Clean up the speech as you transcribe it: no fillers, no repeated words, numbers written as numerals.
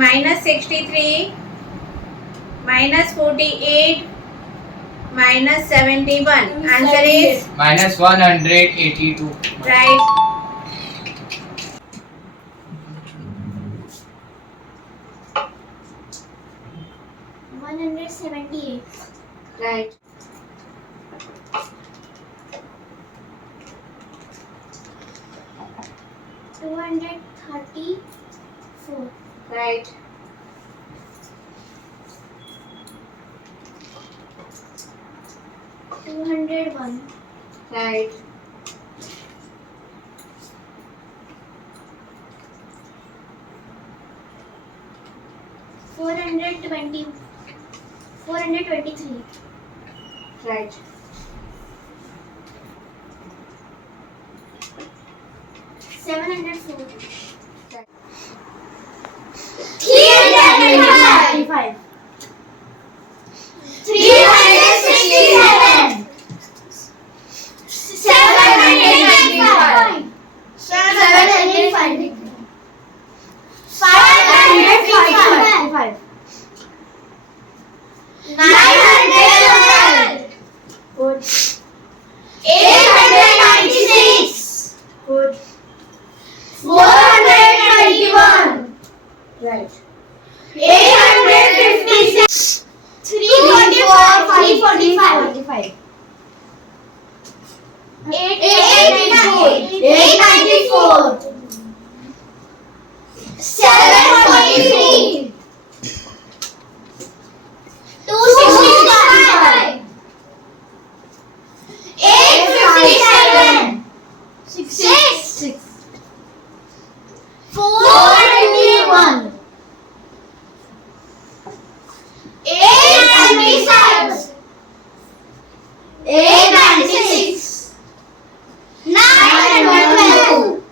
minus 63, minus 48, minus 71. Answer is minus 182. right. Right. 234. Right. 201. Right. 420. 423. Right. 704. 395. 367. 795. 705. 555. 912. Good. 896. Good. 421. Right. 856. 344. 345. 894. 743. 265. 857. 6. 421. 896. 896. 912.